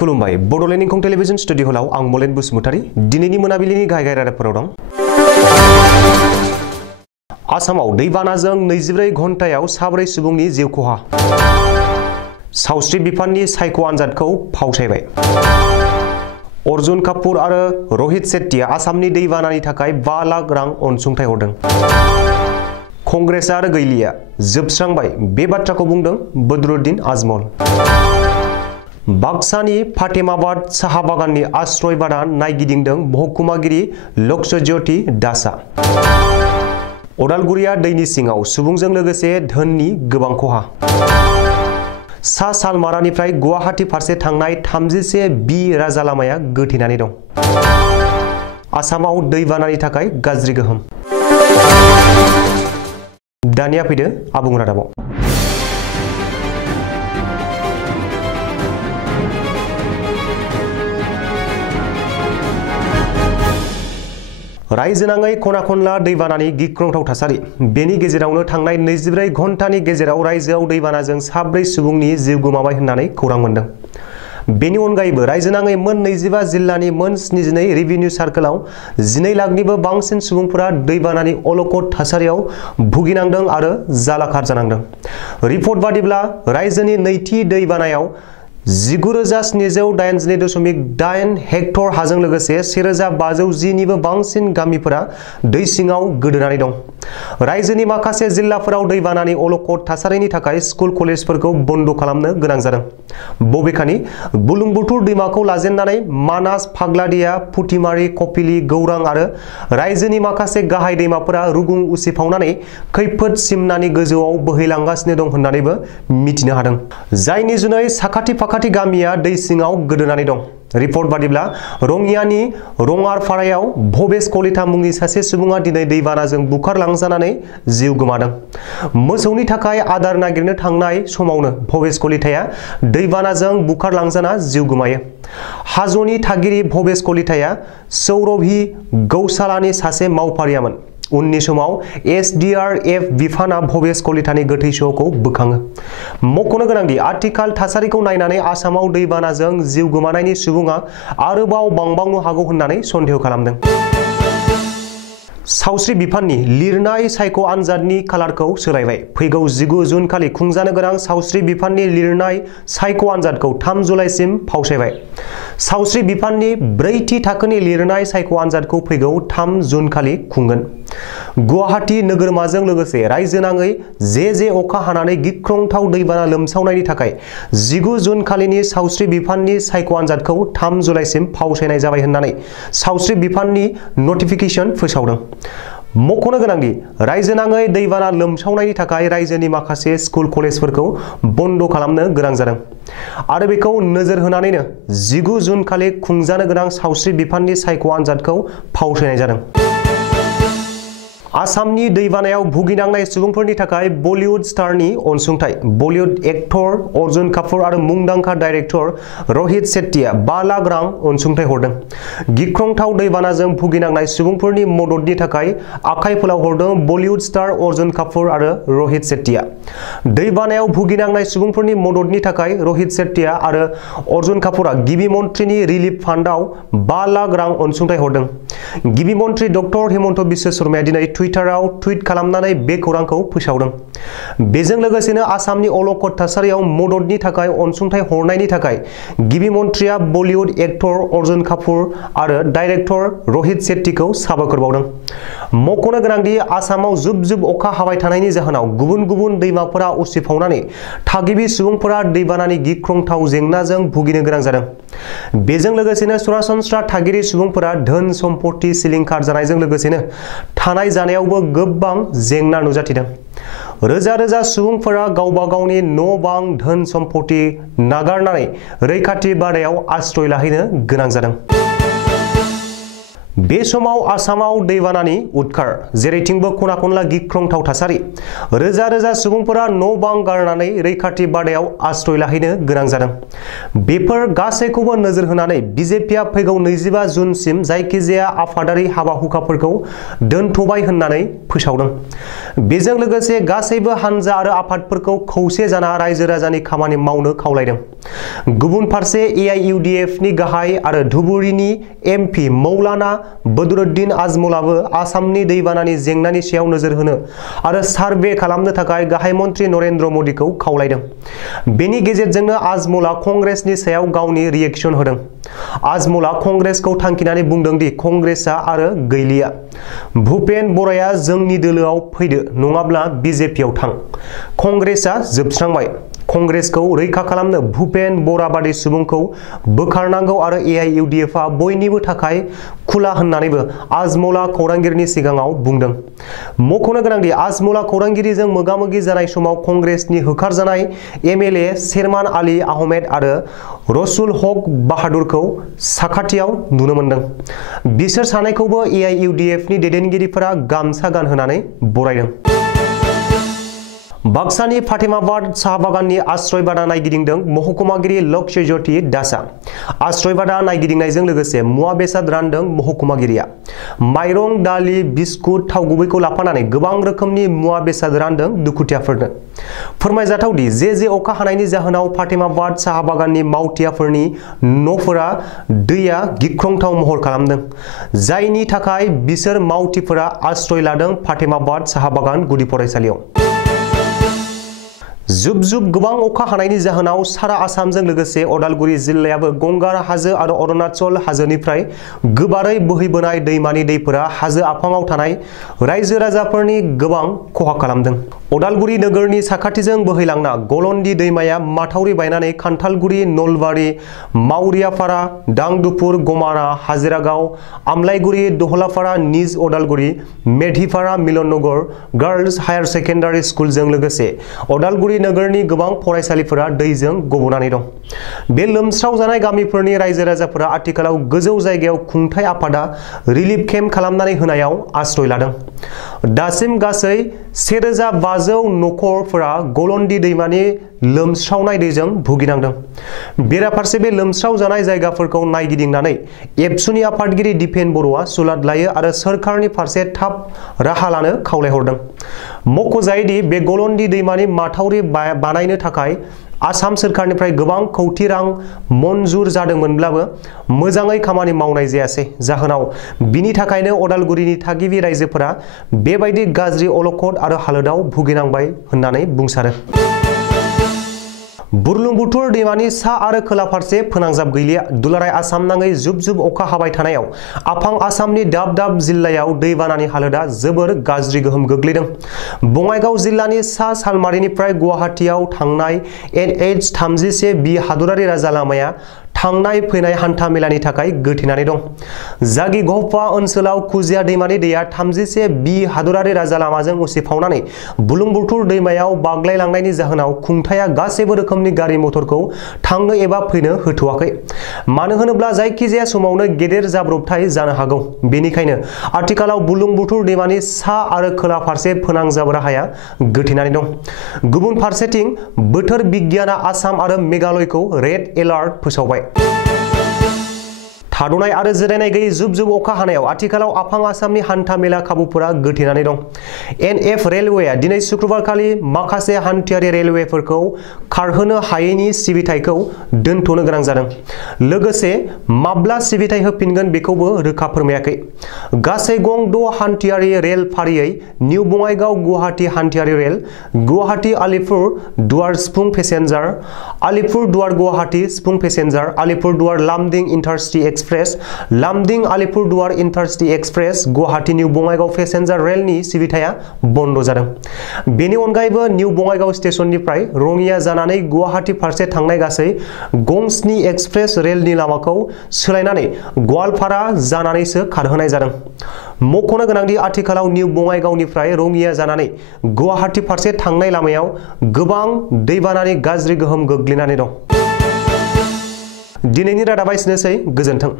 खुलुमबाय बडोलेण्ड इंखं television studio हलाव आं मलेन बसुमतारी दिनैनि मोनाबिलिनि गाहाय रादाबफोराव दं। आसामाव दैबानाजों 24 घन्टायाव 4 सुबुंनि जिउ खहा। सावस्रि बिफाननि सायख' आनजादखौ फावसायबाय। अर्जुन कापुर आरो रहित शेट्टीआ आसामनि दैबानानि थाखाय 5 लाख रां अनसुंथाइ हरदों। कंग्रेसआ आरो गैलिया जोबस्रांबाय बे बाथ्राखौ बुंदों बदरुद्दीन आजमल। बाक्सानि फातेमाबाद साहा बागाननि आश्रय बादा नायगिदिंदों महकुमागिरि लक्ष्यज्योति दासआ। अदालगुरिया दैनि सिङाव सुबुंजों लोगोसे धोननि गोबां खहा। सा सालमारानिफ्राय गुवाहाटी फारसे थांनाय 31 बि राजा लामाया गोथेनानै दं। आसामाव दैबानानि थाखाय गाज्रि गोहोम। दानिया फैदो आबुं रादाबाव। रायजोनाङै खना खनला दैबानानि गिख्रंथाव थासारि। बेनि गेजेरावनो थांनाय 24 घन्टानि गेजेराव रायजोआव दैबानाजों 4 सुबुंनि जिउ गोमाबाय होननानै खौरां मोनदों। बेनि अनगायैबो रायजोनाङै मोन 25 जिल्लानि मोन 72 रेभिनिउ सार्कलआव 12 लाखनिबो बांसिन सुबुंफोरा दैबानानि अलखद थासारियाव भुगिनांदों आरो जालाखार जानांदों। रिपर्ट बादिब्ला रायजोनि नैथि दैबानायाव 19,782.8 हेक्टर हाजों लोगोसे 1,510 निबो बांसिन गामिफोरा दै सिङाव गोदोनानै दं। रायजोनि माखासे जिल्लाफोराव दैबानानि अलखद थासारिनि थाखाय स्कुल कलेजफोरखौ बन्द खालामनो गोनां जादों। बबेखानि बुरलुंबुथुर दैमाखौ लाजेननानै मानास, फाग्लादिया, फुथिमारि, कपिली, गौरां आरो रायजोनि माखासे गाहाय दैमाफोरा रुगुं उसिफावनानै खैफोद सिमनानि गोजौआव बोहैलांगासिनो दं होननानैबो मिथिनो हादों। जायनि जुनै साखाथि फाखाथि गामिया दै सिङाव गोदोनानै दं। रिपर्ट बादिब्ला रङियानि रङारपारायाव भबेश कलिता मुंनि सासे सुबुङा दिनै दैबानाजों बुखारलांजानानै जिउ गोमादों। मोसौनि थाखाय आदार नागिरनो थांनाय समावनो भबेश कलिताया दैबानाजों बुखारलांजाना जिउ गोमायो। हाजोनि थागिरि भबेश कलिताया सौरभी गौशालानि सासे मावफारियामोन। उननि समाव SDRF बिफाना भबेश कलितानि गोथै सहखौ बोखाङो। मख'नो गोनांदि आथिखाल थासारिखौ नायनानै आसामाव दैबानाजों जिउ गोमानायनि सुबुङा आरोबाव बांबावनो हागौ होननानै सन्देह खालामदों। सावस्रि बिफाननि लिरनाय सायख' आनजादनि खालारखौ सोलायबाय। फैगौ 19 जुन खालि खुंजानो गोनां सावस्रि बिफाननि लिरनाय सायख' आनजादखौ 3 जुलाइसिम फावसायबाय। सावस्रि बिफाननि 4थि थाखोनि लिरनाय सायख' आनजादखौ फैगौ 3 जुन खालि खुंगोन। गुवाहाटी नोगोरमाजों लोगोसे रायजोनाङै जे अखा हानानै गिख्रंथाव दैबाना लोमसावनायनि थाखाय 19 जुन खालिनि सावस्रि बिफाननि सायख' आनजादखौ 3 जुलाइसिम फावसायनाय जाबाय होननानै सावस्रि बिफाननि नटिफिकेसन फोसावदों। मख'नो गोनांदि रायजोनाङै दैबाना लोमसावनायनि थाखाय रायजोनि माखासे स्कुल कलेजफोरखौ बन्द खालामनो गोनां जादों आरो बेखौ नोजोर होनानैनो 19 जुन खालि खुंजानो गोनां सावस्रि बिफाननि सायख' आनजादखौ फावसायनाय जादों। आसामनि दैबानायाव भुगिनांनाय सुबुंफोरनि थाखाय बलिउड स्टारनि अनसुंथाइ। बलिउड एक्टर अर्जुन कापुर आरो मुंदांखा डाइरेक्टर रहित शेट्टीआ 5 लाख रां अनसुंथाइ हरदों। गिख्रंथाव दैबानाजों भुगिनांनाय सुबुंफोरनि मददनि थाखाय आखाइ फोलावहरदों बलिउड स्टार अर्जुन कापुर आरो रहित शेट्टीआ। दैबानायाव भुगिनांनाय सुबुंफोरनि मददनि थाखाय रहित शेट्टीआ आरो अर्जुन कापुरआ गिबि मन्थ्रिनि रिलिफ फान्डआव 5 लाख रां अनसुंथाइ हरदों। गिबि मन्थ्रि डक्टर हेमन्त बिश्व शर्माया दिनै टुइटाराव टुइट खालामनानै बे खौरांखौ फोसावदों। बेजों लोगोसेनो आसामनि अलखद थासारियाव मददनि थाखाय अनसुंथाइ हरनायनि थाखाय गिबि मन्थ्रिया बलिउड एक्टर अर्जुन कापुर आरो डाइरेक्टर रहित शेट्टीखौ साबायखर बावदों। मख'नो गोनांदि आसामाव जुब जुब अखा हाबाय थानायनि जाहोनाव गुबुन गुबुन दैमाफोरा उसिफावनानै थागिबि सुबुंफोरा दैबानानि गिख्रंथाव जेंनाजों भुगिनो गोनां जादों। बेजों लोगोसेनो सरासनस्रा थागिरि सुबुंफोरा धोन सम्पति सिलिंखार जानायजों लोगोसेनो थानाय जानायावबो गोबां जेंना नुजाथिदों। रोजा रोजा सुबुंफोरा गावबा गावनि न' बां धोन सम्पति नागारनानै रैखाथि बादायाव आश्रय लाहैनो गोनां जादों। बे समाव आसामाव दैबानानि उदखार जेरैथिंबो खना खनला गिख्रंथाव थासारि रोजा रोजा सुबुंफोरा न' बां गारनानै रैखाथि बादायाव आश्रय लाहैनो गोनां जादों। बेफोर गासैखौबो नोजोर होनानै बिजेपिआ फैगौ 25 जुनसिम जायखिजाया आफादारि हाबा हुखाफोरखौ दोनथ'बाय होननानै फोसावदों। बेजों लोगोसे गासैबो हानजा आरो आफादफोरखौ खौसे जाना रायजो राजानि खामानि मावनो खावलायदों। गुबुन फारसे AIUDF नि गाहाय आरो धुबुरीनि MP मौलाना बदरुद्दीन आजमलाबो आसामनि दैबानानि जेंनानि सायाव नोजोर होनो आरो सार्भे खालामनो थाखाय गाहाय मन्त्रि नरेन्द्र मोदीखौ खावलायदों। बेनि गेजेरजोंनो आजमला कंग्रेसनि सायाव गावनि रिएक्शन होदों। आजमला कंग्रेसखौ थांखिनानै बुंदों दि कंग्रेसआ आरो गैलिया। भुपेन बराया जोंनि दोलोआव फैदो नङाब्ला बिजेपिआव थां। कंग्रेसआ जोबस्रांबाय। कंग्रेसखौ रैखा खालामनो भुपेन बरा बादि सुबुंखौ बोखारनांगौ आरो AIUDFआ बयनिबो थाखाय खुला होननानैबो आजमला खौरांगिरिनि सिगाङाव बुंदों। मख'नो गोनांदि आजमला खौरांगिरिजों मोगा-मोगि जानाय समाव कंग्रेसनि होखारजानाय MLA शेरमान आली आहमेद आरो रसुल हक बाहादुरखौ साखाथियाव नुनो मोनदों। बिसोर सानैखौबो AIUDF नि दैदेनगिरिफोरा गामसा गानहोनानै बरायदों। बाक्सानि फातेमाबाद साहा बागाननि आश्रयबादा नायगिदिंदों महकुमागिरि लक्ष्य ज्योति दासआ। आश्रयबादा नायगिदिंनायजों लोगोसे मुवा बेसाद रानदों महकुमागिरिया। माइरं, दालि, बिस्कुट, थाव गुबैखौ लाफानानै गोबां रोखोमनि मुवा बेसाद रानदों दुखुथियाफोरनो। फोरमायजाथावदि जे अखा हानायनि जाहोनाव फातेमाबाद साहा बागाननि मावथियाफोरनि न'फोरा दैया गिख्रंथाव महर खालामदों, जायनि थाखाय बिसोर मावथिफोरा आश्रय लादों फातेमाबाद साहा बागान गुदि फरायसालियाव। जुब गोबां अखा हानायनि जाहोनाव सारा आसामजों लोगोसे अदालगुरि जिल्लायाबो गंगार हाजो आरो अरुणाचल हाजोनिफ्राय गोबारै बोहैबोनाय दैमानि दैफोरा हाजो आफाङाव थानाय रायजो राजाफोरनि गोबां खहा खालामदों। अदालगुरि नोगोरनि साखाथिजों बोहैलांना गलन्दि दैमाया माथावरि बायनानै खान्थालगुरि, नलबारि, मावरियापारा, दांदुफुर, गमारा, हाजिरागाव, आमलाइगुरि, दहलापारा, निज अदालगुरि, मेधिपारा, मिलननगर गार्लस हायार सेकेन्डारि स्कुलजों लोगोसे अदालगुरि नोगोरनि गोबां फरायसालिफोरा दैजों गबनानै दं। बे लोमस्राव जानाय गामिफोरनि रायजो राजाफोरा आथिखालाव गोजौ जायगायाव खुंथाय आफादा रिलिफ केम्प खालामनानै होनायाव आश्रय लादों। दासिम गासै 1500 नखरफोरा गलन्दि दैमानि लोमस्रावनाय दैजों भुगिनांदों। बेराफारसे बे लोमस्राव जानाय जायगाफोरखौ नायगिदिंनानै एबसुनि आफादगिरि दिपेन बर'आ सुलाद लायो आरो सोरखारनि फारसे थाब राहा लानो खावलायहरदों। मख'जायोदि बे गलन्दि दैमानि माथावरि बानायनो थाखाय आसाम सोरखारनिफ्राय गोबां कौटि रां मन्जुर जादोंमोनब्लाबो मोजाङै खामानि मावनाय जायासै। जाहोनाव बिनि थाखायनो अदालगुरिनि थागिबि रायजोफोरा बेबायदि गाज्रि अलखद आरो हालोदाव भुगिनांबाय होननानै बुंसारो। बुरलुंबुथुर दैमानि सा आरो खोला फारसे फोनांजाब गैलिया। दुलाराय आसाम नाङै जुब अखा हाबाय थानायाव आफां आसामनि दाब जिल्लायाव दैबानानि हालोदा जोबोर गाज्रि गोहोम गोग्लैदों। बङाइगाव जिल्लानि सा सालमारिनिफ्राय गुवाहाटीआव थांनाय NH-31B हादरारि राजा लामाया थांनाय फैनाय हान्था मेलानि थाखाय गोथेनानै दं। जागि गहपा ओनसोलाव खुजिया दैमानि दैया 31B हादरारि राजा लामाजों उसिफावनानै बुरलुंबुथुर दैमायाव बाग्लायलांनायनि जाहोनाव खुंथाया गासैबो रोखोमनि गारि मटरखौ थांनो एबा फैनो होथ'वाखै। मानो होनोब्ला जायखिजाया समावनो गेदेर जाब्रबथाय जानो हागौ। बेनिखायनो आथिखालाव बुरलुंबुथुर दैमानि सा आरो खोला फारसे फोनांजाब राहाया गोथेनानै दं। गुबुन फारसेथिं बोथोर बिगियाना आसाम आरो मेघालयखौ रेड एलार्ट फोसावबाय। थाद'नाय आरो जिरायनाय गैयै जुब अखा हानायाव आथिखालाव आफां आसामनि हान्था मेला खाबुफोरा गोथेनानै दं। NF रेलवेआ दिनै सुक्रुबारखालि माखासे हान्थियारि रेलवेफोरखौ खारहोनो हायैनि सिबिथायखौ दोनथ'नो गोनां जादों। लोगोसे माब्ला सिबिथाय होफिनगोन बेखौबो रोखा फोरमायाखै। गासै गं 6 हान्थियारि रेल फारियै निउ बङाइगाव गुवाहाटी हान्थियारि रेल, गुवाहाटी आलिपुर दुवार सिफुं पेसेन्जार, आलिपुर दुवार गुवाहाटी सिफुं पेसेन्जार, आलिपुर दुवार लामदिं इन्टारसिटि एक्सप्रेस, लामदिं Alipurduar intercity express, Guwahati New Bongaigaon passenger रेलनि सिबिथाया बन्द जादों। बेनि अनगायैबो निउ बङाइगाव स्टेशननिफ्राय रङिया जानानै गुवाहाटी फारसे थांनाय गासै गं 7 एक्सप्रेस रेलनि लामाखौ सोलायनानै गवालपारा जानानैसो खारहोनाय जादों। मख'नो गोनांदि आथिखालाव निउ बङाइगावनिफ्राय रङिया जानानै गुवाहाटी फारसे थांनाय लामायाव गोबां दैबानानि गाज्रि गोहोम गोग्लैनानै दं। दिनैनि रादाबा एसेनोसै। गोजोन्थों।